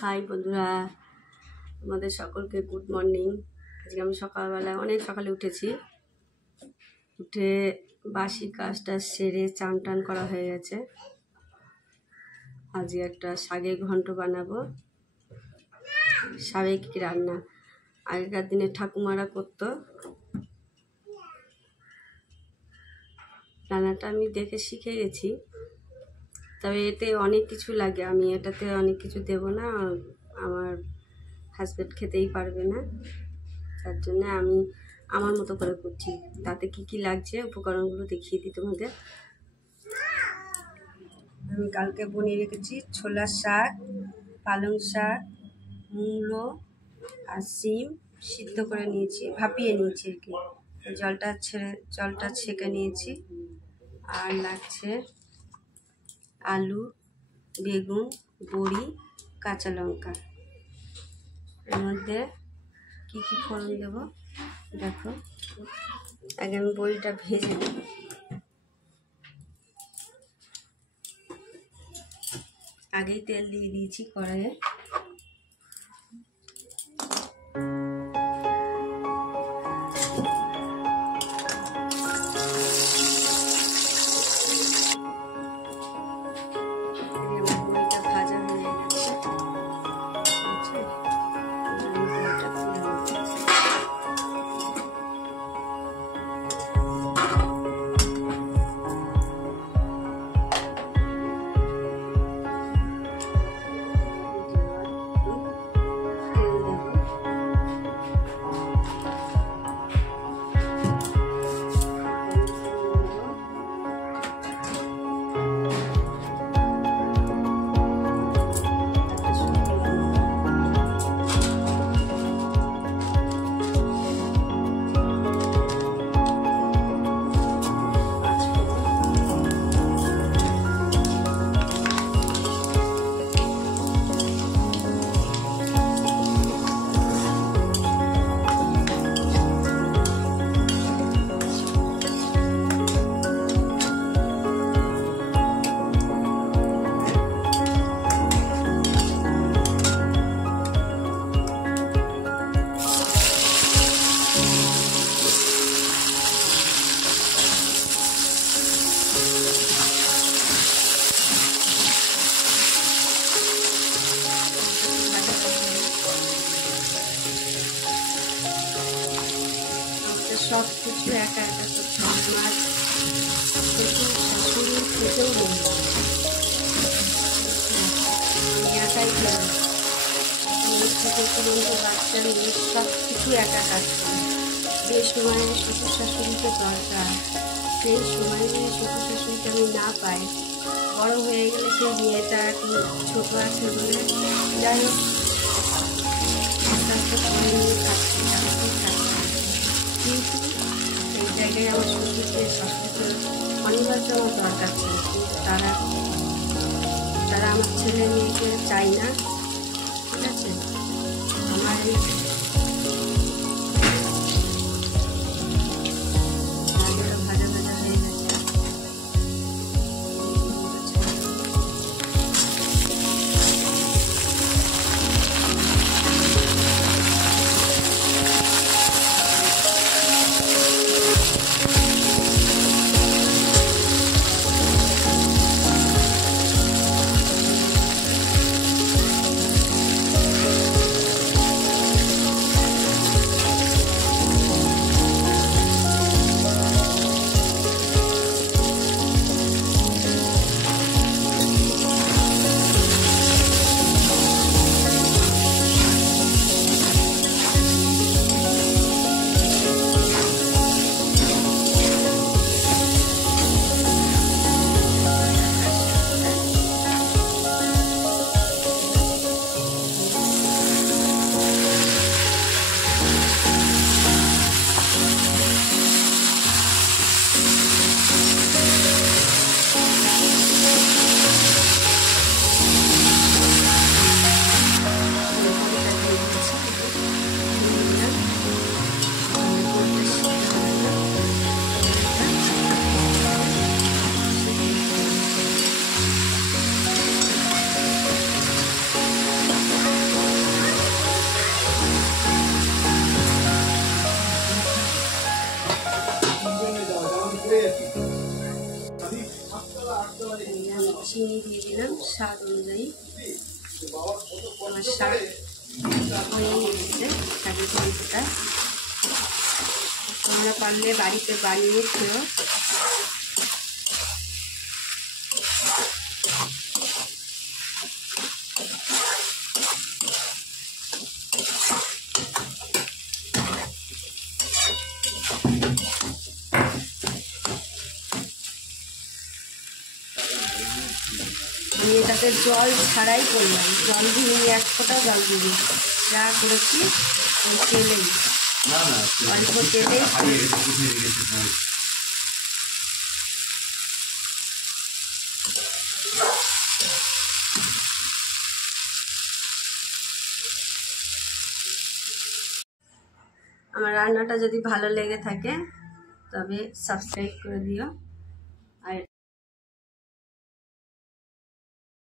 High বন্ধুরা, তোমাদের সকলকে গুড মর্নিং। আজকে আমি সকালবেলায় অনেক সকালে উঠেছি। উঠে বাসি কাজটা সেরে চান টান করা হয়ে গেছে। আজকে একটা শাকের ঘন্ট বানাবো। সাবেক রান্না আগেকার দিনে ঠাকুমারা করতো। রান্নাটা আমি দেখে শিখে গেছি, তবে এতে অনেক কিছু লাগে। আমি এটাতে অনেক কিছু দেব না, আমার হাজব্যান্ড খেতেই পারবে না। তার জন্য আমি আমার মতো করে করছি। তাতে কি কি লাগছে উপকরণগুলো দেখিয়ে দিই তোমাদের। আমি কালকে বনিয়ে রেখেছি ছোলার শাক, পালং শাক, মূলো আর শিম সিদ্ধ করে নিয়েছি, ভাপিয়ে নিয়েছি আর কি। জলটা ছেঁকে নিয়েছি। আর লাগছে আলু, বেগুন, বড়ি, কাঁচা লঙ্কা। এর মধ্যে কী কী ফোড়ন দেব দেখো। আগে আমি বড়িটা ভেজে নেব। আগেই তেল দিয়ে দিয়েছি কড়াইয়ে। সব কিছু একা একা করতে হয়। আমার শ্বশুর শাশুড়ি খেতেও নেই, আমি একাই করি। থেকে পর্যন্ত বাচ্চা মেয়ে সব কিছু একা কাজ করে। যে সময়ে শ্বশুর শাশুড়িকে দরকার, সেই সময়ে যদি শ্বশুর শাশুড়িকে আমি না পাই, বড় হয়ে গেলে সেই মেয়েটা এখন ছোটো আছে বলে যাই হোক আস্তে আস্তে করে নিয়ে থাকছি, কিন্তু এই জায়গায় আমার শ্বশুরকে শাশুড়িকে অনিবার্য দরকার ছিল। কিন্তু তারা আমার ছেলে মেয়েকে চাই না। ঠিক আছে, আমার এই ভাজা ভাজা হয়ে গেছে। স্বাদ অনুযায়ী আমার শাক হয়েই এসেছে। শাকের ঘন্টটা তোমরা পারলে বাড়িতে বানিয়ে খেও। আমি এটাতে জল ছাড়াই করলাম, জল দিয়ে এক ফোঁটা জল দিবি, যা করেছি ওই তেলেই, অল্প তেলেই। আমার রান্নাটা যদি ভালো লেগে থাকে তবে সাবস্ক্রাইব করে দিও।